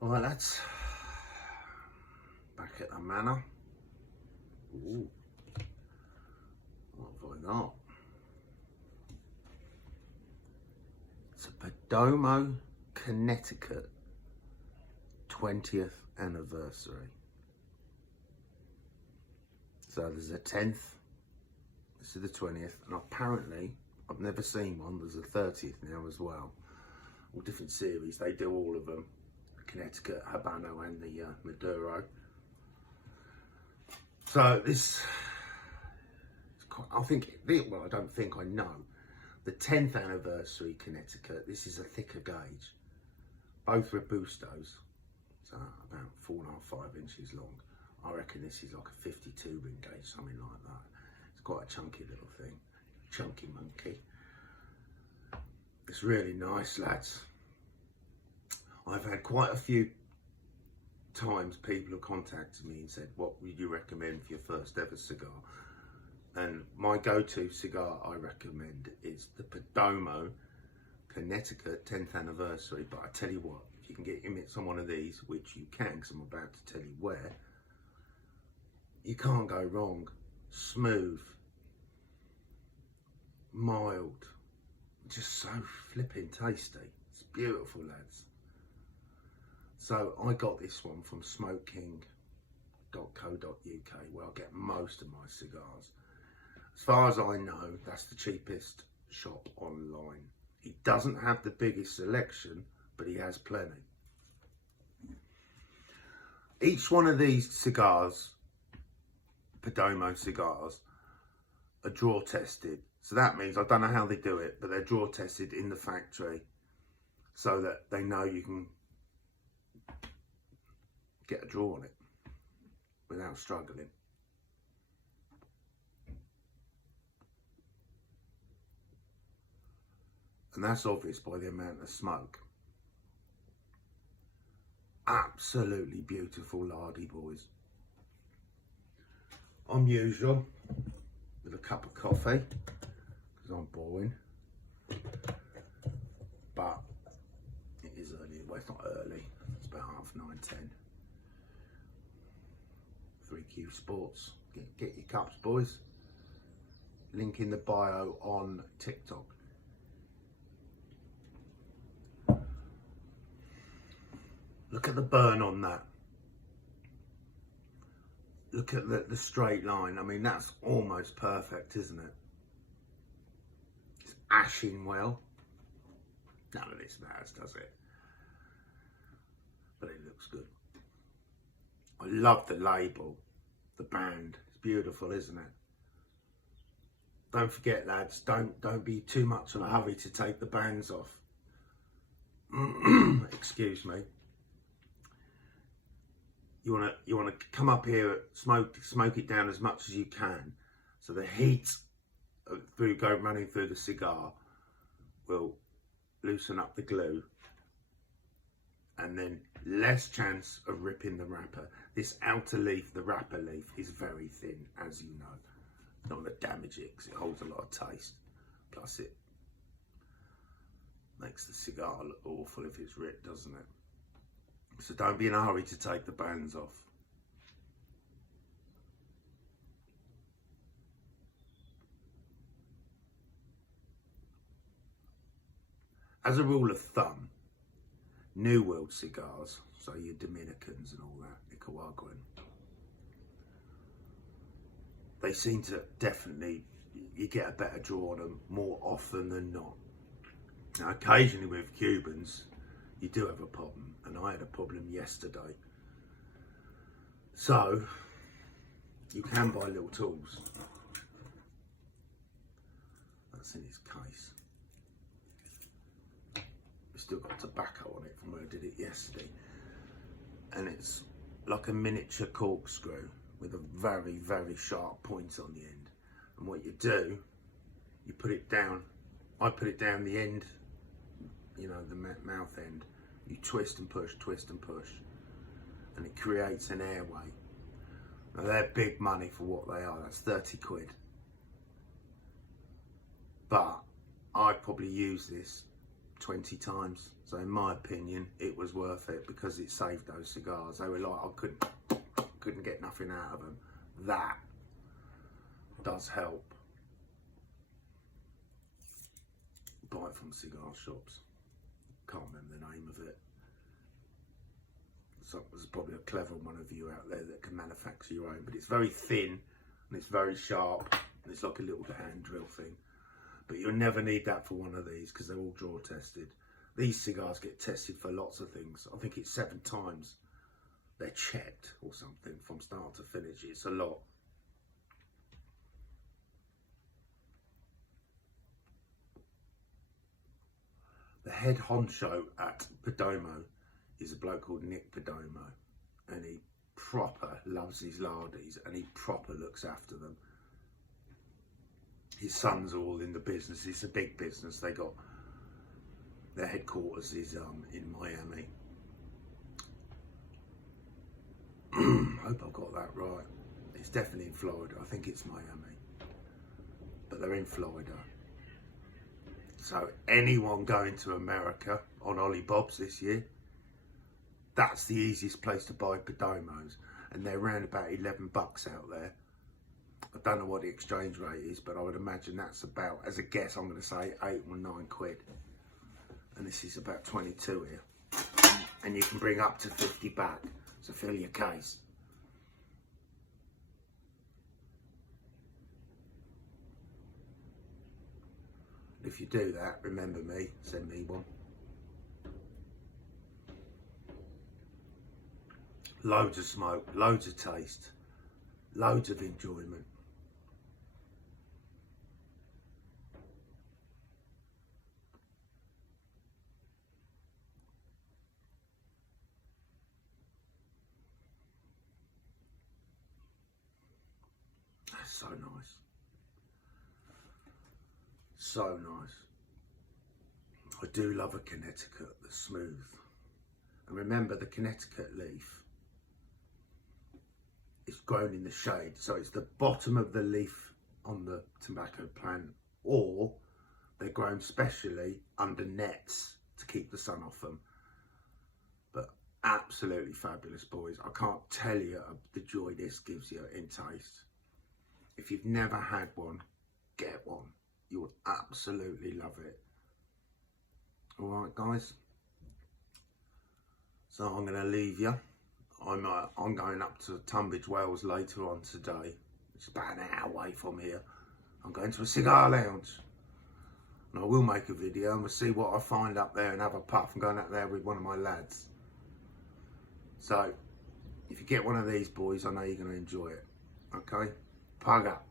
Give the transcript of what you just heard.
Right, lads, back at the manor. Ooh, what have I got? It's a Perdomo, Connecticut 20th anniversary. So there's a 10th, this is the 20th, and apparently, I've never seen one, there's a 30th now as well. All different series, they do all of them. Connecticut, Habano and the Maduro. So this, I know. The 10th anniversary Connecticut, this is a thicker gauge. Both Robustos, so about 4.5, 5 inches long. I reckon this is like a 52 ring gauge, something like that. It's quite a chunky little thing, chunky monkey. It's really nice, lads. I've had quite a few times people have contacted me and said, what would you recommend for your first ever cigar? And my go-to cigar I recommend is the Perdomo Connecticut 10th anniversary. But I tell you what, if you can get your mitts on one of these, which you can, because I'm about to tell you where, you can't go wrong. Smooth, mild, just so flipping tasty. It's beautiful, lads. So I got this one from smokeking.co.uk, where I get most of my cigars. As far as I know, that's the cheapest shop online. He doesn't have the biggest selection, but he has plenty. Each one of these cigars, Perdomo cigars, are draw tested. So that means, I don't know how they do it, but they're draw tested in the factory so that they know you can get a draw on it without struggling. And that's obvious by the amount of smoke. Absolutely beautiful lardy, boys. I'm usual with a cup of coffee because I'm boring, but it is early. Well, it's not early, it's about 9:30. 3Q Sports. Get your cups, boys. Link in the bio on TikTok. Look at the burn on that. Look at the straight line. I mean, that's almost perfect, isn't it? It's ashing well. None of this matters, does it? But it looks good. I love the label, the band. It's beautiful, isn't it? Don't forget, lads, don't be too much in a hurry to take the bands off. Excuse me. You wanna come up here, smoke it down as much as you can, so the heat running through the cigar will loosen up the glue, and then less chance of ripping the wrapper. This outer leaf, the wrapper leaf, is very thin, as you know. It's not going to damage it because it holds a lot of taste. Plus it makes the cigar look awful if it's ripped, doesn't it? So don't be in a hurry to take the bands off. As a rule of thumb, New World cigars, so your Dominicans and all that, Nicaraguan, they seem to definitely, you get a better draw on them more often than not. Now, occasionally with Cubans, you do have a problem, and I had a problem yesterday. So, you can buy little tools. That's in his case. It's still got tobacco on it from where I did it yesterday. And it's like a miniature corkscrew with a very, very sharp point on the end. And what you do, you put it down. I put it down the end, you know, the mouth end. You twist and push, and it creates an airway. Now they're big money for what they are. That's 30 quid. But I'd probably use this 20 times. So in my opinion, it was worth it because it saved those cigars. They were like, I couldn't get nothing out of them. That does help. Buy it from cigar shops. Can't remember the name of it. So there's probably a clever one of you out there that can manufacture your own, but it's very thin and it's very sharp and it's like a little hand drill thing. But you'll never need that for one of these because they're all draw tested. These cigars get tested for lots of things. I think it's 7 times they're checked or something from start to finish. It's a lot. The head honcho at Perdomo is a bloke called Nick Perdomo, and he proper loves his lardies and he proper looks after them. His sons are all in the business. It's a big business. They got their headquarters is in Miami. Hope I've got that right. It's definitely in Florida. I think it's Miami, but they're in Florida. So anyone going to America on Ollie Bob's this year, that's the easiest place to buy Perdomos, and they're around about $11 out there. I don't know what the exchange rate is, but I would imagine that's about, as a guess, I'm going to say 8 or 9 quid. And this is about 22 here. And you can bring up to 50 back, so fill your case. If you do that, remember me, send me one. Loads of smoke, loads of taste, loads of enjoyment. That's so nice. So nice. I do love a Connecticut that's smooth. And remember, the Connecticut leaf is grown in the shade, so it's the bottom of the leaf on the tobacco plant, or they're grown specially under nets to keep the sun off them. But absolutely fabulous, boys. I can't tell you the joy this gives you in taste. If you've never had one, get one. You would absolutely love it. All right, guys. So I'm going to leave you. I'm going up to Tunbridge Wells later on today. It's about an hour away from here. I'm going to a cigar lounge. And I will make a video and we'll see what I find up there and have a puff. I'm going up there with one of my lads. So, if you get one of these, boys, I know you're going to enjoy it. Okay? Pug up.